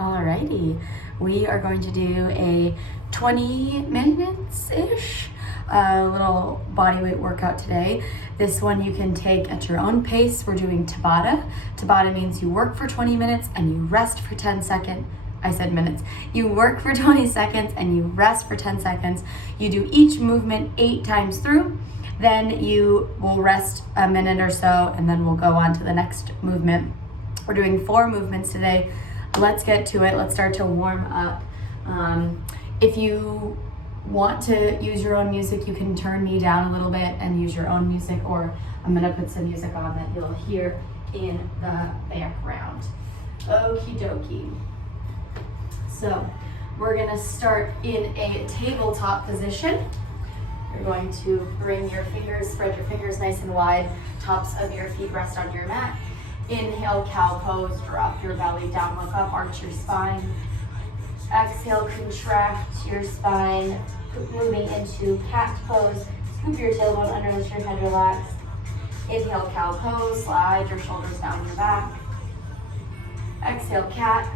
Alrighty, we are going to do a 20 minutes-ish little body weight workout today. This one you can take at your own pace. We're doing Tabata. Tabata means you work for 20 minutes and you rest for 10 seconds. I said minutes. You work for 20 seconds and you rest for 10 seconds. You do each movement 8 times through. Then you will rest a minute or so and then we'll go on to the next movement. We're doing 4 movements today. Let's get to it. Let's start to warm up. If you want to use your own music, you can turn me down a little bit and use your own music, or I'm gonna put some music on that you'll hear in the background. Okie dokie. So we're gonna start in a tabletop position. You're going to bring your fingers, spread your fingers nice and wide. Tops of your feet rest on your mat. Inhale, cow pose, drop your belly down, look up, arch your spine. Exhale, contract your spine, moving into cat pose. Scoop your tailbone under, let your head relax. Inhale, cow pose, slide your shoulders down your back. Exhale, cat.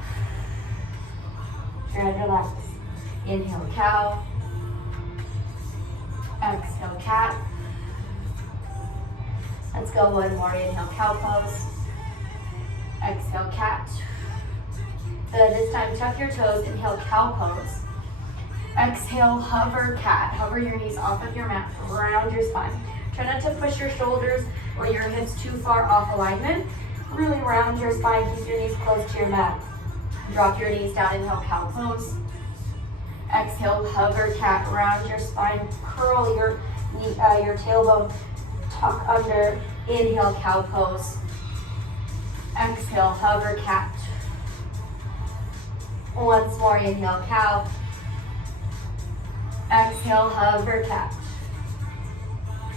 Your head relax. Inhale, cow. Exhale, cat. Let's go one more. Inhale, cow pose. Exhale, cat. This time, tuck your toes. Inhale, cow pose. Exhale, hover cat. Hover your knees off of your mat. Round your spine. Try not to push your shoulders or your hips too far off alignment. Really round your spine. Keep your knees close to your mat. Drop your knees down. Inhale, cow pose. Exhale, hover cat. Round your spine. Curl your tailbone. Tuck under. Inhale, cow pose. Exhale, hover cat. Once more, inhale, cow. Exhale, hover cat.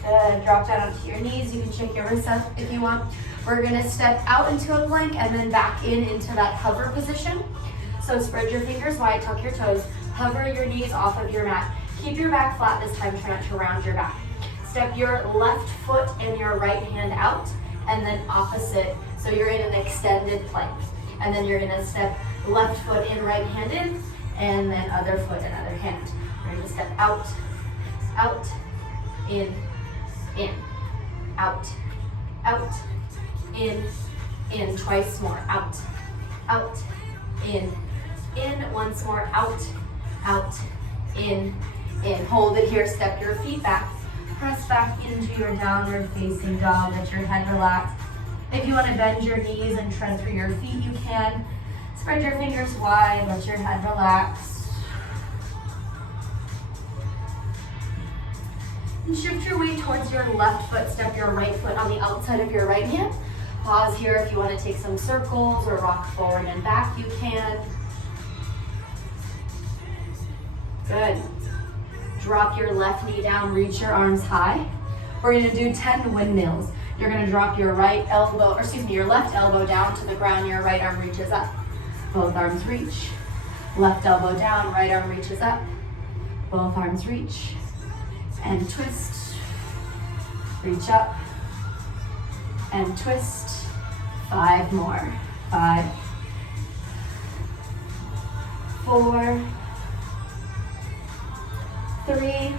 Good, drop down onto your knees. You can shake your wrists up if you want. We're gonna step out into a plank and then back into that hover position. So spread your fingers wide, tuck your toes, hover your knees off of your mat. Keep your back flat this time, try not to round your back. Step your left foot and your right hand out, and then opposite. So you're in an extended plank. And then you're gonna step left foot in, right hand in, and then other foot and other hand. You're gonna step out, out, in, out, out, in, twice more, out, out, in, once more, out, in. Hold it here, step your feet back, press back into your downward facing dog, let your head relax. If you want to bend your knees and tread through your feet, you can. Spread your fingers wide, let your head relax. And shift your weight towards your left foot, step your right foot on the outside of your right hand. Pause here if you want to take some circles or rock forward and back, you can. Good. Drop your left knee down, reach your arms high. We're gonna do 10 windmills. You're gonna drop your your left elbow down to the ground, your right arm reaches up. Both arms reach. Left elbow down, right arm reaches up. Both arms reach. And twist. Reach up. And twist. 5 more. 5. 4. 3.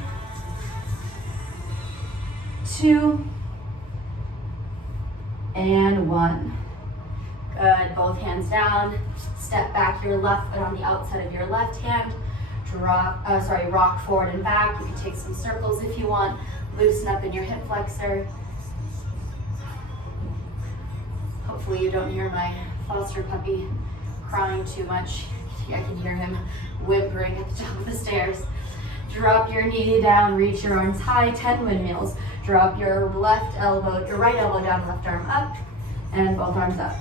2. And 1. Good, both hands down. Step back your left foot on the outside of your left hand. Rock forward and back. You can take some circles if you want. Loosen up in your hip flexor. Hopefully you don't hear my foster puppy crying too much. I can hear him whimpering at the top of the stairs. Drop your knee down, reach your arms high, 10 windmills. Drop your right elbow down, left arm up, and both arms up.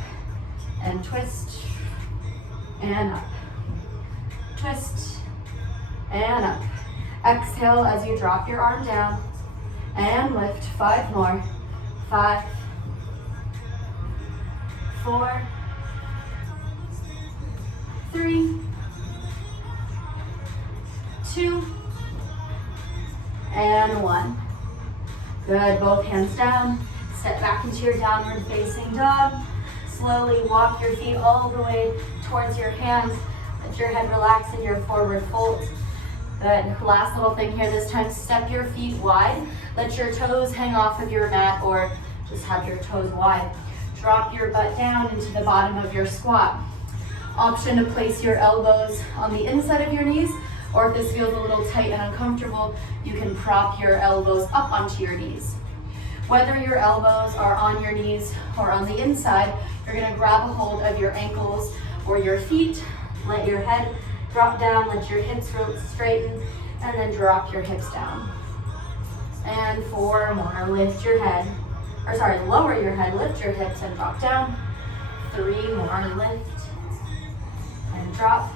And twist, and up. Twist, and up. Exhale as you drop your arm down, and lift. 5 more. 5, 4, 3, 2, and 1. Good, both hands down. Step back into your downward facing dog. Slowly walk your feet all the way towards your hands. Let your head relax in your forward fold. Good. Last little thing here this time, step your feet wide. Let your toes hang off of your mat or just have your toes wide. Drop your butt down into the bottom of your squat. Option to place your elbows on the inside of your knees, or if this feels a little tight and uncomfortable, you can prop your elbows up onto your knees. Whether your elbows are on your knees or on the inside, you're gonna grab a hold of your ankles or your feet, let your head drop down, let your hips straighten, and then drop your hips down. And 4 more, lift your head, lower your head, lift your hips and drop down. 3 more, lift and drop.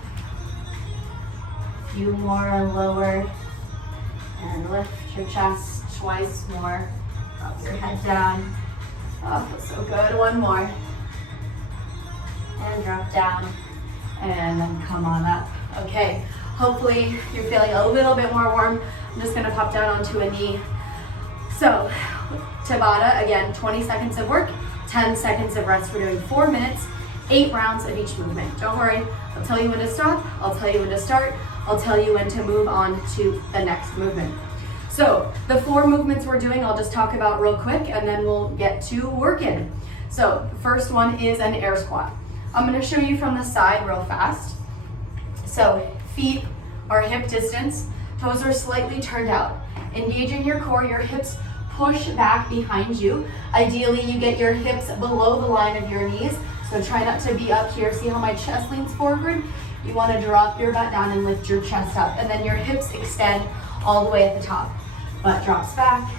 A few more, lower and lift your chest. Twice more, drop your head down. Oh, feels so good. 1 more. And drop down and then come on up. Okay, hopefully you're feeling a little bit more warm. I'm just gonna pop down onto a knee. So, Tabata, again, 20 seconds of work, 10 seconds of rest. We're doing 4 minutes, 8 rounds of each movement. Don't worry, I'll tell you when to stop, I'll tell you when to start, I'll tell you when to move on to the next movement. So, the 4 movements we're doing, I'll just talk about real quick and then we'll get to working. So, the first one is an air squat. I'm gonna show you from the side real fast. So, feet are hip distance, toes are slightly turned out. Engaging your core, your hips push back behind you. Ideally, you get your hips below the line of your knees. So try not to be up here. See how my chest leans forward? You want to drop your butt down and lift your chest up. And then your hips extend all the way at the top. Butt drops back,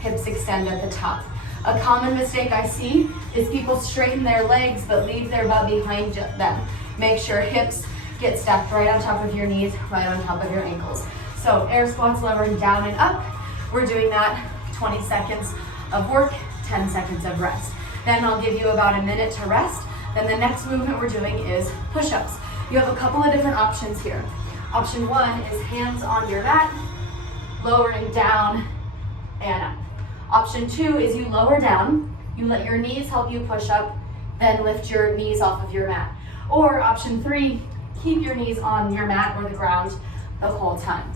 hips extend at the top. A common mistake I see is people straighten their legs but leave their butt behind them. Make sure hips get stacked right on top of your knees, right on top of your ankles. So air squats, lowering down and up. We're doing that 20 seconds of work, 10 seconds of rest. Then I'll give you about a minute to rest. Then the next movement we're doing is push-ups. You have a couple of different options here. Option 1 is hands on your mat, lowering down and up. Option 2 is you lower down, you let your knees help you push up, then lift your knees off of your mat. Or option 3, keep your knees on your mat or the ground the whole time.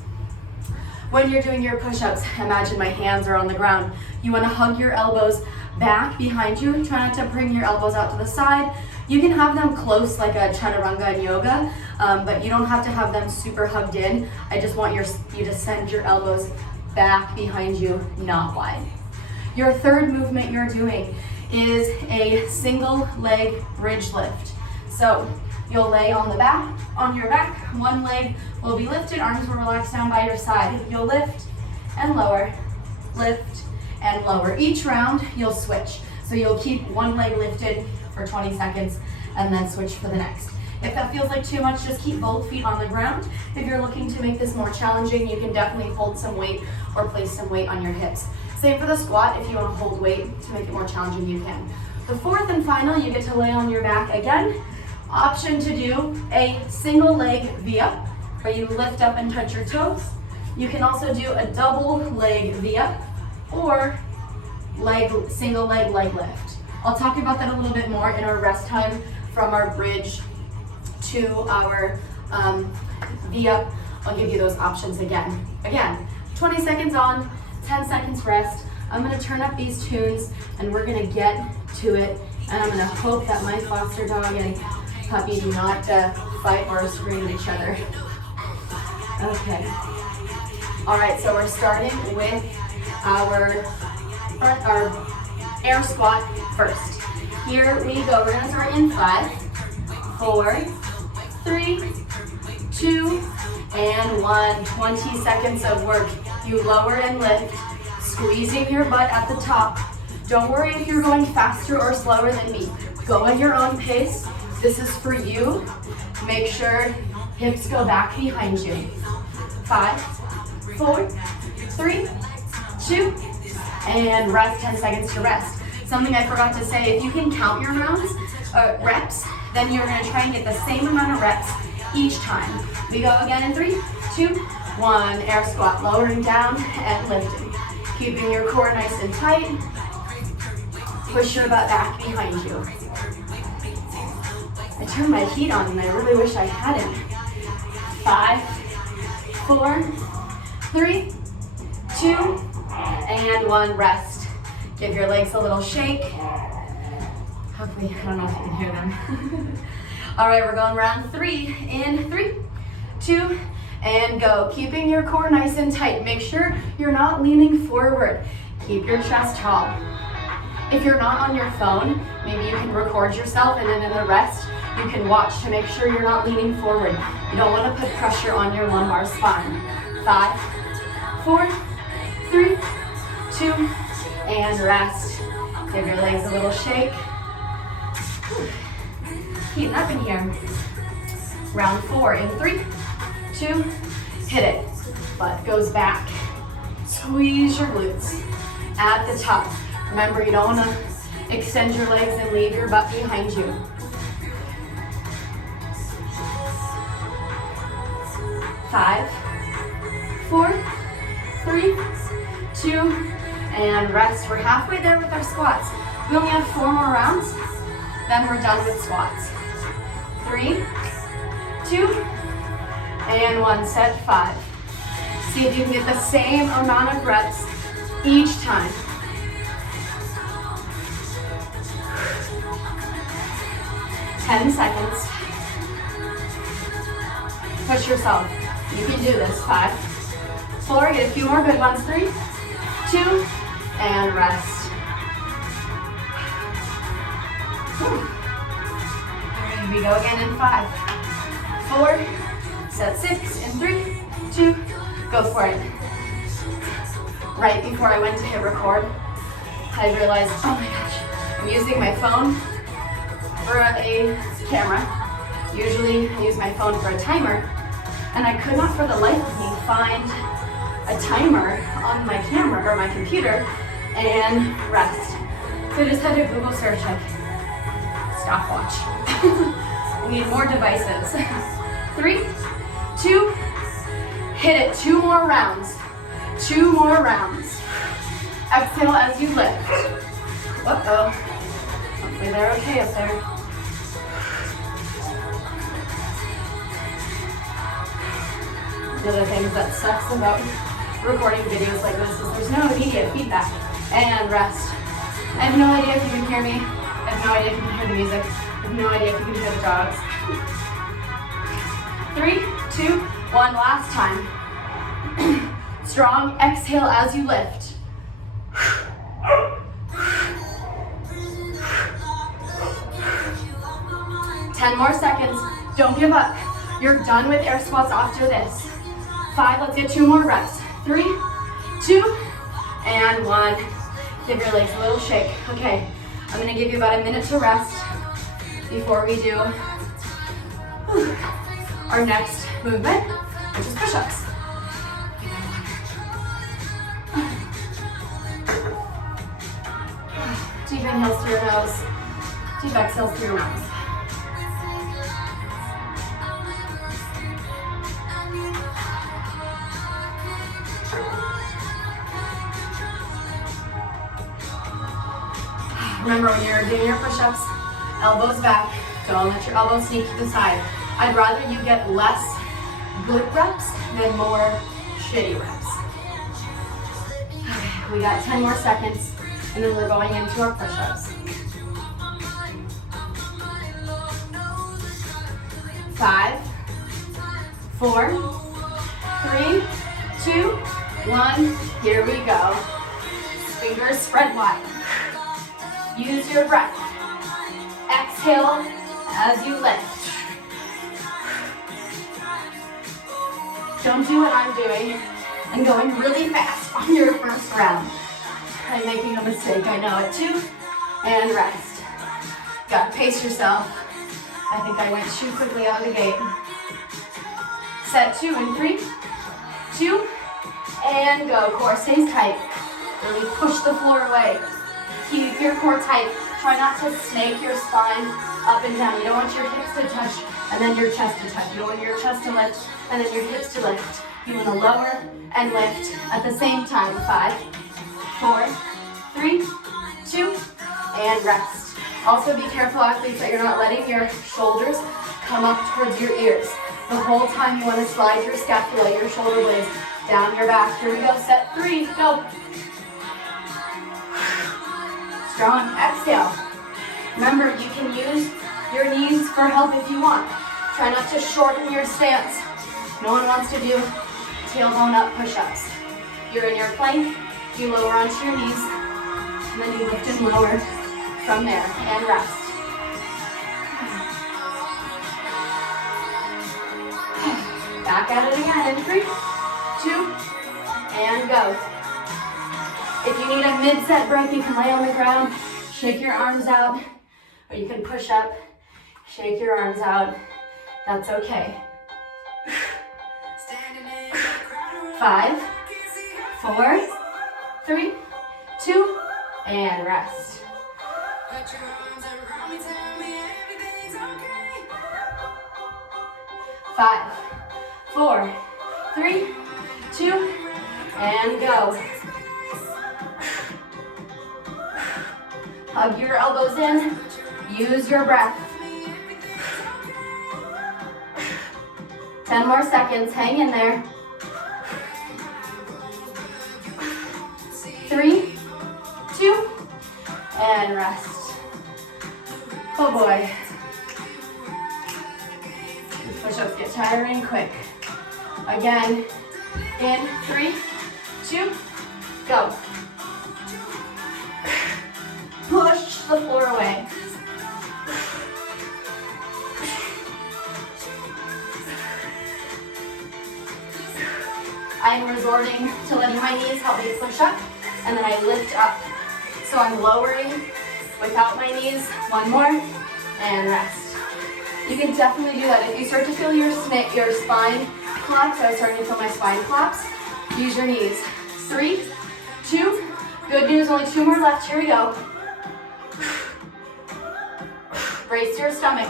When you're doing your push-ups, imagine my hands are on the ground. You want to hug your elbows back behind you. Try not to bring your elbows out to the side. You can have them close like a chaturanga in yoga, but you don't have to have them super hugged in. I just want you to send your elbows back behind you, not wide. Your third movement you're doing is a single leg bridge lift. So you'll lay on your back, one leg will be lifted, arms will relax down by your side. You'll lift and lower, lift and lower. Each round you'll switch. So you'll keep one leg lifted for 20 seconds and then switch for the next. If that feels like too much, just keep both feet on the ground. If you're looking to make this more challenging, you can definitely hold some weight or place some weight on your hips. Same for the squat. If you want to hold weight to make it more challenging, you can. The fourth and final, you get to lay on your back again. Option to do a single leg V-up, where you lift up and touch your toes. You can also do a double leg V-up or single leg lift. I'll talk about that a little bit more in our rest time from our bridge to our V-up. I'll give you those options again. Again, 20 seconds on, 10 seconds rest. I'm gonna turn up these tunes and we're gonna get to it. And I'm gonna hope that my foster dog and puppy do not fight or scream at each other. Okay. All right, so we're starting with our air squat first. Here we go. We're gonna start in 5, 4, 3, 2, and 1. 20 seconds of work. You lower and lift, squeezing your butt at the top. Don't worry if you're going faster or slower than me. Go at your own pace. This is for you. Make sure hips go back behind you. 5, 4, 3, 2, and rest, 10 seconds to rest. Something I forgot to say, if you can count your reps, then you're gonna try and get the same amount of reps each time. We go again in 3, 2, 1, air squat, lowering down and lifting. Keeping your core nice and tight. Push your butt back behind you. I turned my heat on and I really wish I hadn't. 5, 4, 3, 2, and 1. Rest. Give your legs a little shake. Hopefully, I don't know if you can hear them. All right, we're going round 3. In 3, 2, and go. Keeping your core nice and tight. Make sure you're not leaning forward. Keep your chest tall. If you're not on your phone, maybe you can record yourself, and then in the rest, you can watch to make sure you're not leaning forward. You don't want to put pressure on your lumbar spine. 5, 4, 3, 2, and rest. Give your legs a little shake. Heating up in here. Round 4 in 3, 2, hit it. Butt goes back. Squeeze your glutes at the top. Remember, you don't want to extend your legs and leave your butt behind you. 5, 4, 3, 2, and rest. We're halfway there with our squats. We only have 4 more rounds, then we're done with squats. 3, 2, and 1. Set 5. See if you can get the same amount of reps each time. 10 seconds. Push yourself. You can do this. 5, 4, get a few more good ones. 3, 2, and rest. All right, here we go again in 5, 4, set 6, in 3, 2, go for it. Right before I went to hit record, I realized, oh my gosh, I'm using my phone for a camera. Usually I use my phone for a timer, and I could not for the life of me find a timer on my camera or my computer and rest. So I just had to Google search like stopwatch. We need more devices. 3, 2, hit it. 2 more rounds. 2 more rounds. Exhale as you lift. Uh-oh. Hopefully they're okay up there. One of the things that sucks about recording videos like this is there's no immediate feedback. And rest. I have no idea if you can hear me. I have no idea if you can hear the music. I have no idea if you can hear the dogs. 3, 2, 1, last time. Strong exhale as you lift. 10 more seconds. Don't give up. You're done with air squats after this. 5, let's get 2 more reps. 3, 2, and 1. Give your legs a little shake. Okay, I'm gonna give you about a minute to rest before we do our next movement, which is push-ups. Deep inhales through your nose, deep exhales through your mouth. Remember, when you're doing your push-ups, elbows back. Don't let your elbows sneak to the side. I'd rather you get less good reps than more shitty reps. Okay, we got 10 more seconds, and then we're going into our push-ups. 5, 4, 3, 2, 1. Here we go. Fingers spread wide. Use your breath. Exhale as you lift. Don't do what I'm doing and going really fast on your first round. I'm making a mistake, I know it too. And rest. Gotta pace yourself. I think I went too quickly out of the gate. Set 2 in 3, 2, and go. Core stays tight. Really push the floor away. Keep your core tight. Try not to snake your spine up and down. You don't want your hips to touch and then your chest to touch. You don't want your chest to lift and then your hips to lift. You want to lower and lift at the same time. 5, 4, 3, 2, and rest. Also be careful, athletes, that you're not letting your shoulders come up towards your ears. The whole time you want to slide your scapula, your shoulder blades down your back. Here we go, set 3, go. Strong, exhale. Remember, you can use your knees for help if you want. Try not to shorten your stance. No one wants to do tailbone up push-ups. You're in your plank, you lower onto your knees, and then you lift and lower from there, and rest. Back at it again in 3, 2, and go. If you need a mid-set break, you can lay on the ground, shake your arms out, or you can push up, shake your arms out. That's okay. 5, 4, 3, 2, and rest. 5, 4, 3, 2, and go. Hug your elbows in, use your breath. 10 more seconds, hang in there. 3, 2, and rest. Oh boy. These push-ups get tiring quick. Again, in 3, 2, go. Push the floor away. I'm resorting to letting my knees help me push up, and then I lift up. So I'm lowering without my knees. One more, and rest. You can definitely do that. If you start to feel your spine collapse, I was starting to feel my spine collapse, use your knees. 3, 2, good news, only 2 more left. Here we go. Brace your stomach.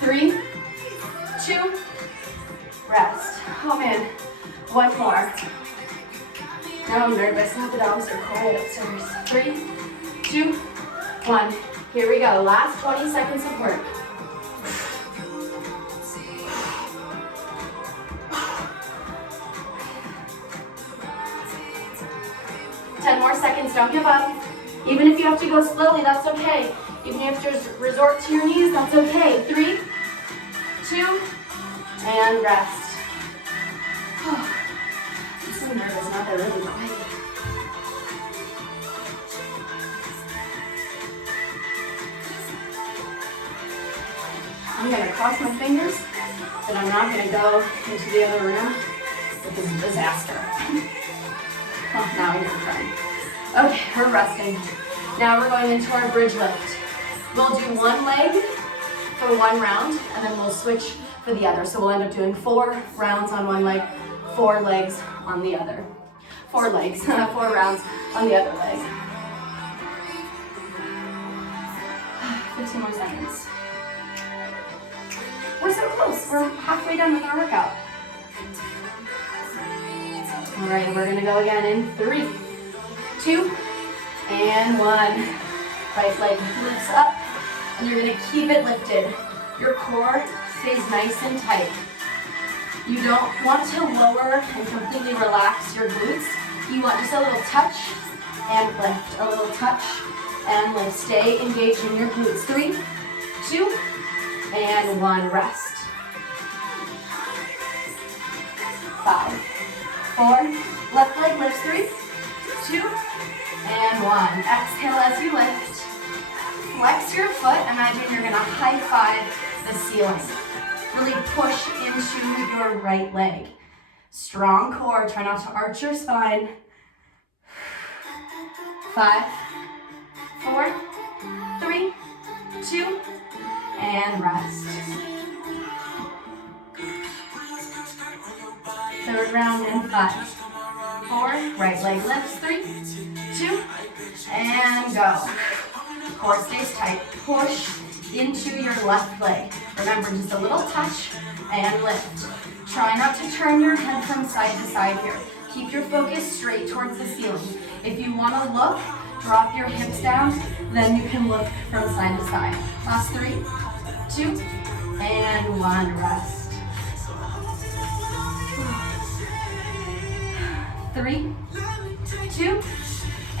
3, 2, rest. Oh man, one more. Now I'm nervous, now the dogs are quiet upstairs. 3, 2, 1. Here we go, last 20 seconds of work. More seconds, don't give up. Even if you have to go slowly, that's okay. Even if you have to resort to your knees, that's okay. 3, 2, and rest. I'm so nervous now, they're really quiet. I'm gonna cross my fingers, but I'm not gonna go into the other room with this disaster. Oh, now I hear him crying. Okay, we're resting. Now we're going into our bridge lift. We'll do one leg for one round, and then we'll switch for the other. So we'll end up doing 4 rounds on one leg, 4 legs on the other. 4 legs, 4 rounds on the other leg. 15 more seconds. We're so close. We're halfway done with our workout. All right, we're gonna go again in 3, 2, and 1. Right leg lifts up, and you're gonna keep it lifted. Your core stays nice and tight. You don't want to lower and completely relax your glutes. You want just a little touch and lift, a little touch and lift. Stay engaged in your glutes. 3, 2, and 1. Rest. 5, 4, left leg lifts. 3, 2, and 1. Exhale as you lift. Flex your foot. Imagine you're gonna high five the ceiling. Really push into your right leg. Strong core. Try not to arch your spine. 5, 4, 3, 2, and rest. Third round in 5, 4, right leg lifts. 3, 2, and go. Core stays tight. Push into your left leg. Remember, just a little touch and lift. Try not to turn your head from side to side here. Keep your focus straight towards the ceiling. If you want to look, drop your hips down, then you can look from side to side. Last 3, 2, and 1, rest. 3, 2,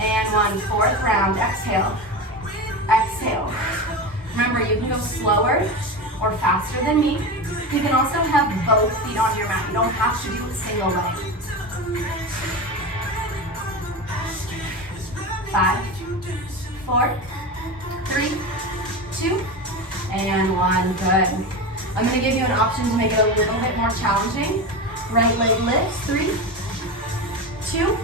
and 1, fourth round, exhale, exhale. Remember, you can go slower or faster than me. You can also have both feet on your mat. You don't have to do a single leg. 5, 4, 3, 2, and 1, good. I'm gonna give you an option to make it a little bit more challenging. Right leg lifts, 3, 2,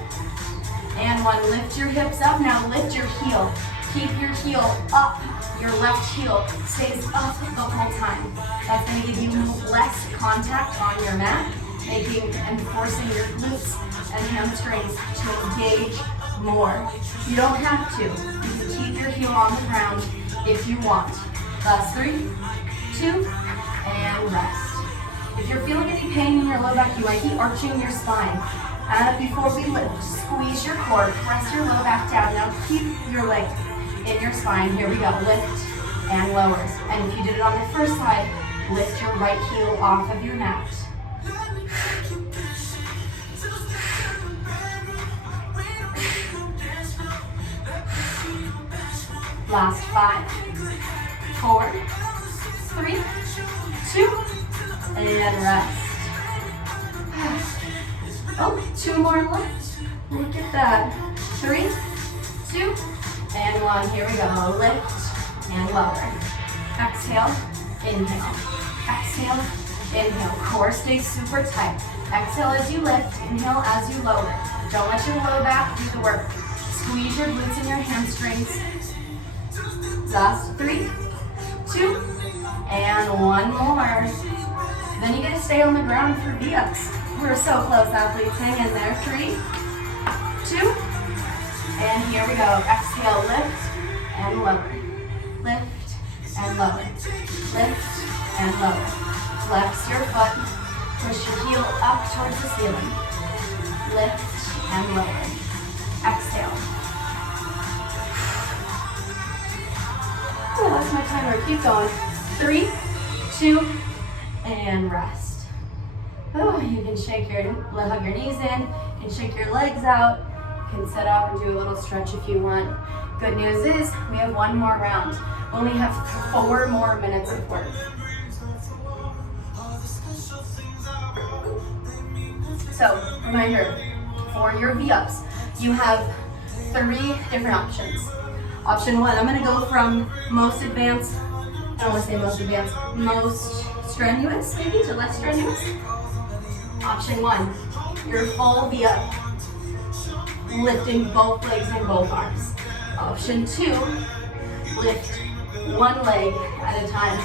and 1. Lift your hips up, now lift your heel. Keep your heel up. Your left heel stays up the whole time. That's going to give you less contact on your mat, making and forcing your glutes and hamstrings to engage more. You don't have to. You can keep your heel on the ground if you want. Last 3, 2, and rest. If you're feeling any pain in your low back, you might be arching your spine. Before we lift, squeeze your core, press your low back down. Now keep your leg in your spine. Here we go, lift and lower. And if you did it on the first side, lift your right heel off of your mat. Last 5, 4, 3, 2, and rest. Oh, 2 more left. Look at that. 3, 2, and 1. Here we go. Lift and lower. Exhale, inhale. Exhale, inhale. Core stays super tight. Exhale as you lift, inhale as you lower. Don't let your low back do the work. Squeeze your glutes and your hamstrings. Last 3, 2, and 1 more. Then you get to stay on the ground for V-ups. We're so close, athletes. Hang in there. 3, 2, and here we go. Exhale, lift and lower. Lift and lower. Lift and lower. Flex your foot. Push your heel up towards the ceiling. Lift and lower. Exhale. Oh, that's my timer. Keep going. 3, 2, and rest. Oh, you can shake hug your knees in, you can shake your legs out, you can sit up and do a little stretch if you want. Good news is we have 1 more round. We only have 4 more minutes of work. So, reminder, for your V-ups, you have 3 different options. Option 1, I'm gonna go from most advanced, I don't wanna say most advanced, most strenuous maybe to less strenuous. Option 1, your full V-up, lifting both legs and both arms. Option 2, lift 1 leg at a time.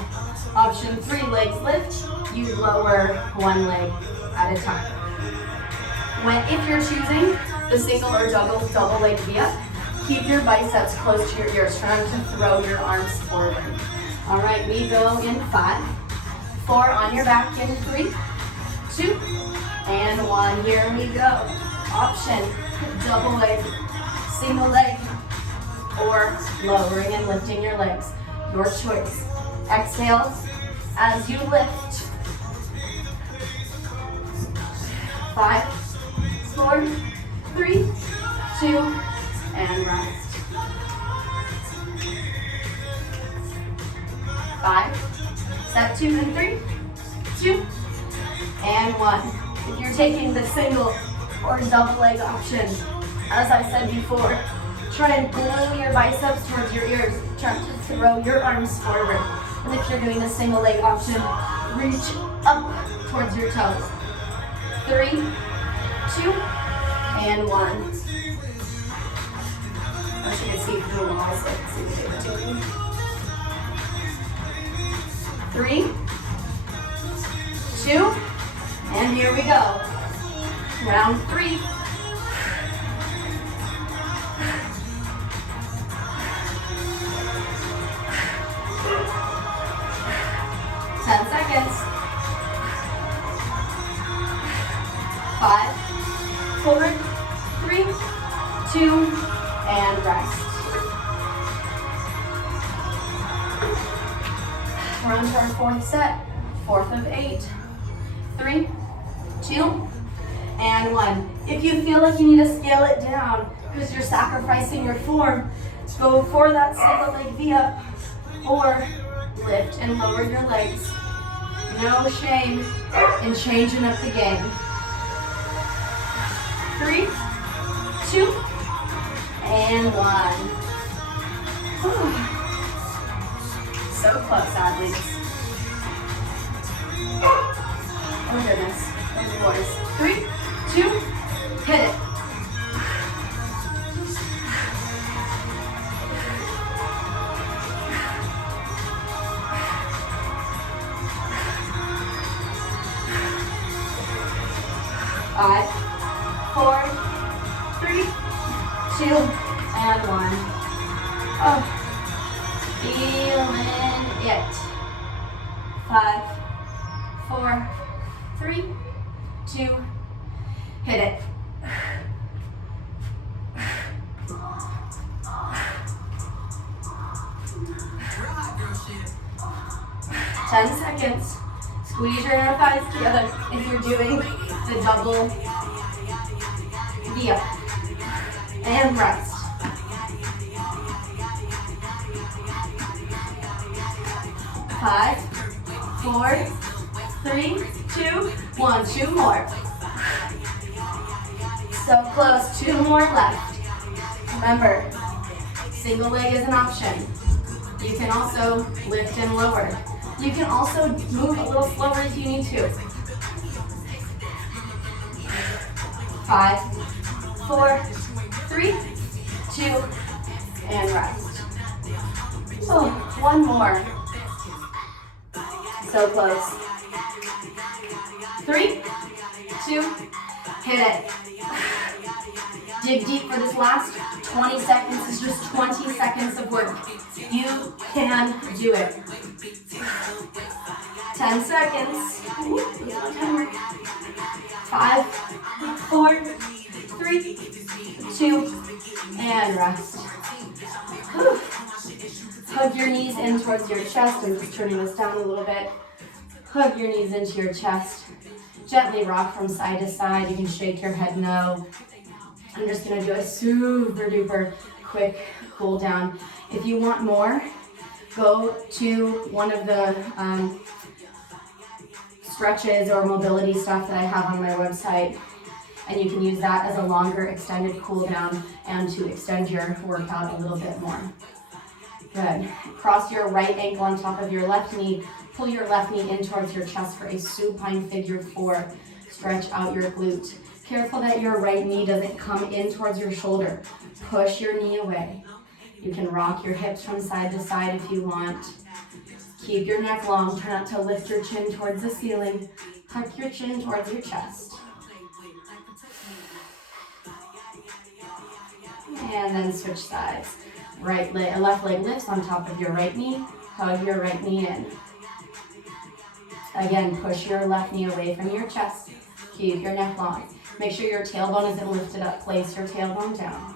Option 3, legs lift, you lower 1 leg at a time. If you're choosing the single or double leg V-up, keep your biceps close to your ears. Try not to throw your arms forward. All right, we go in 5, 4 on your back in 3, 2, and 1. Here we go. Option, double leg, single leg, or lowering and lifting your legs. Your choice. Exhale as you lift. 5, 4, 3, 2, and rest. 5, set 2 and 3, 2, and 1. If you're taking the single or double leg option, as I said before, try and glue your biceps towards your ears. Try to throw your arms forward. And if you're doing the single leg option, reach up towards your toes. 3, 2, and 1. I wish you could see through the walls so I can see what they were doing. 3, 2, and here we go. Round 3. Seconds. rest. We're on to our fourth set, fourth of 8. 3, 2, and 1. If you feel like you need to scale it down because you're sacrificing your form, go for that single leg V up or lift and lower your legs. No shame in changing up the game. 3, 2, and 1. So close, athletes. Oh goodness, those boys. 3, 2, hit it. 5, 4, 3, 2, and 1. Oh, feeling it. 5, 4, 3, 2, hit it. 10 seconds. Squeeze your inner thighs together if you're doing the double V up. And rest. 5, 4, 3, 2, 1. 2 more. So close. 2 more left. Remember, single leg is an option. You can also lift and lower. You can also move a little slower if you need to. 5, 4, 3, 2, and rest. Oh, 1 more. So close. 3, 2, hit it. Dig deep for this last 20 seconds. It's just 20 seconds of work. You can do it. 10 seconds. 5, 4, 3, 2, and rest. Whew. Hug your knees in towards your chest. I'm just turning this down a little bit. Hug your knees into your chest. Gently rock from side to side. You can shake your head no. I'm just going to do a super duper quick cool down. If you want more, go to one of the stretches or mobility stuff that I have on my website, and you can use that as a longer extended cool down and to extend your workout a little bit more. Good. Cross your right ankle on top of your left knee. Pull your left knee in towards your chest for a supine figure 4. Stretch out your glute. Careful that your right knee doesn't come in towards your shoulder. Push your knee away. You can rock your hips from side to side if you want. Keep your neck long. Try not to lift your chin towards the ceiling. Tuck your chin towards your chest. And then switch sides. Left leg lifts on top of your right knee. Hug your right knee in. Again, push your left knee away from your chest. Keep your neck long. Make sure your tailbone isn't lifted up. Place your tailbone down.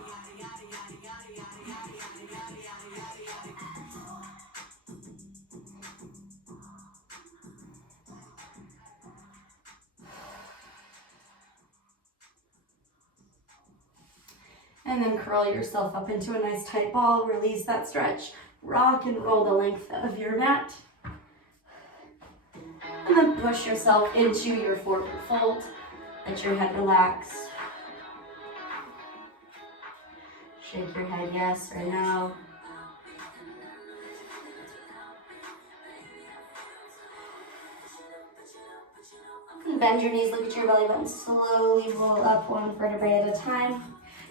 And then curl yourself up into a nice tight ball. Release that stretch. Rock and roll the length of your mat. And then push yourself into your forward fold. Let your head relax. Shake your head yes or no. And bend your knees, look at your belly button. Slowly roll up 1 vertebrae at a time.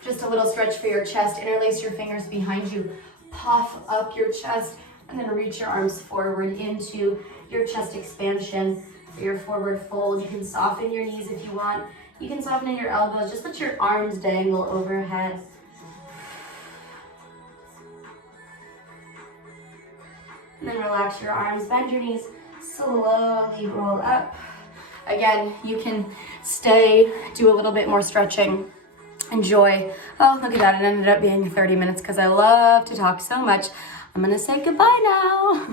Just a little stretch for your chest. Interlace your fingers behind you. Puff up your chest. And then reach your arms forward into your chest expansion for your forward fold. You can soften your knees if you want. You can soften in your elbows. Just let your arms dangle overhead. And then relax your arms. Bend your knees. Slowly roll up. Again, you can do a little bit more stretching enjoy. Oh, look at that. It ended up being 30 minutes because I love to talk so much. I'm going to say goodbye now.